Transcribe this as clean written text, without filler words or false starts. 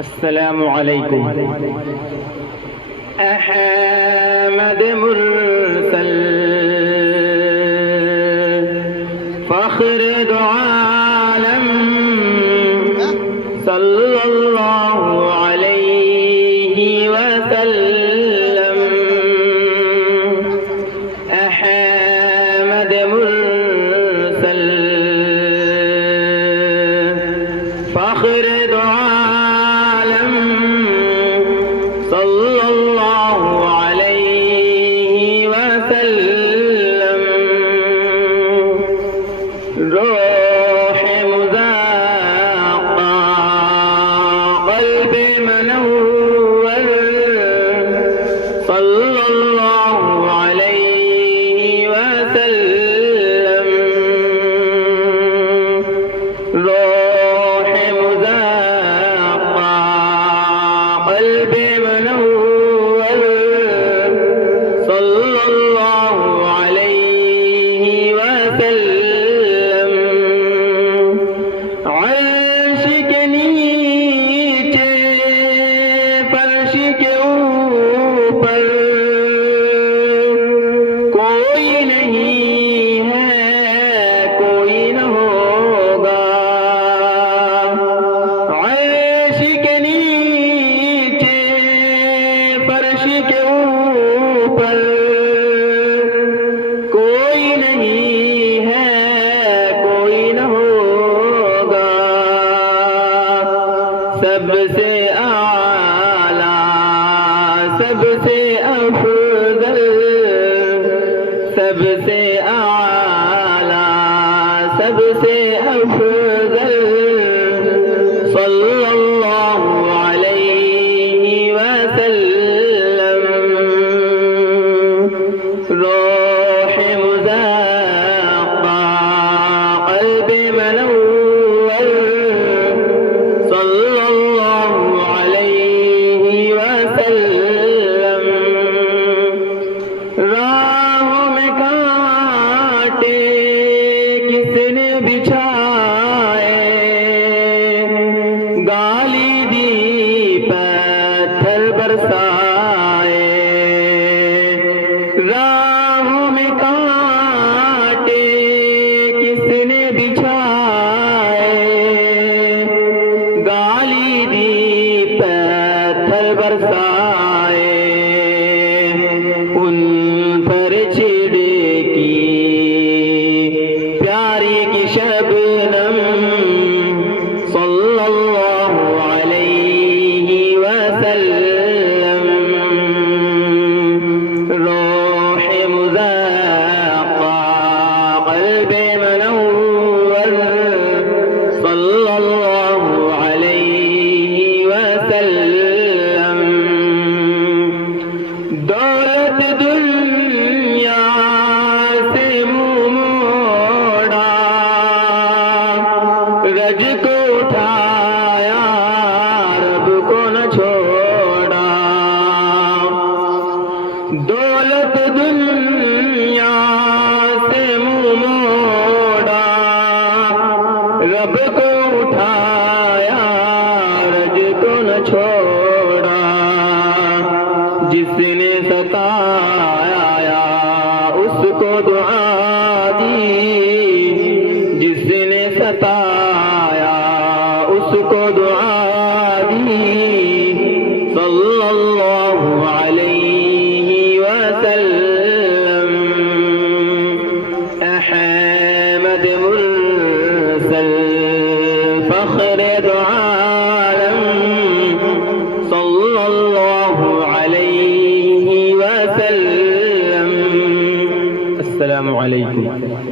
السلام علیکم۔ احمد مرسل فخر دو عالم صلی اللہ علیہ وسلم۔ احمد مرسل فخر دو عالم صلی اللہ علیہ وسلم۔ روح مزاقہ قلب منور صلی اللہ علیہ وسلم۔ روح مزاقہ قلب منور صلی اللہ علیہ وسلم۔ عرش کے نیچے فرش کے اوپر کوئی نہیں ہے، کوئی نہ ہوگا۔ عرش کے نیچے فرش کے اوپر کوئی نہیں ہے، کوئی نہ ہوگا۔ سب سے اعلیٰ، سب سے افضل، سب سے اعلیٰ، سب سے افضل صلی اللہ علیہ وسلم۔ روح مزاقہ قلب منور صلی اللہ علیہ وسلم۔ راہوں میں کانٹے کس نے بچھائے، گالی دی پتھر برسائے۔ راہوں میں کانٹے کس نے بچھائے، گالی دی پتھر برسائے۔ ان پر چھڑکی پیاری کی شبنم صلی اللہ علیہ وسلم۔ روح مزاقہ قلب منور صلی اللہ علیہ وسلم۔ دولت دنیا سے منہ موڑا، رج کو اٹھایا رب کو نہ چھوڑا۔ دولت دنیا سے منہ موڑا، رب کو اٹھایا رج کو نہ چھوڑا۔ جس نے ستایا اس کو دعا دی، جس نے ستایا اس کو دعا دی صلی اللہ علیہ وسلم۔ احمد مرسل فخر دو عالم صلی اللہ علیہ وسلم۔ السلام علیکم۔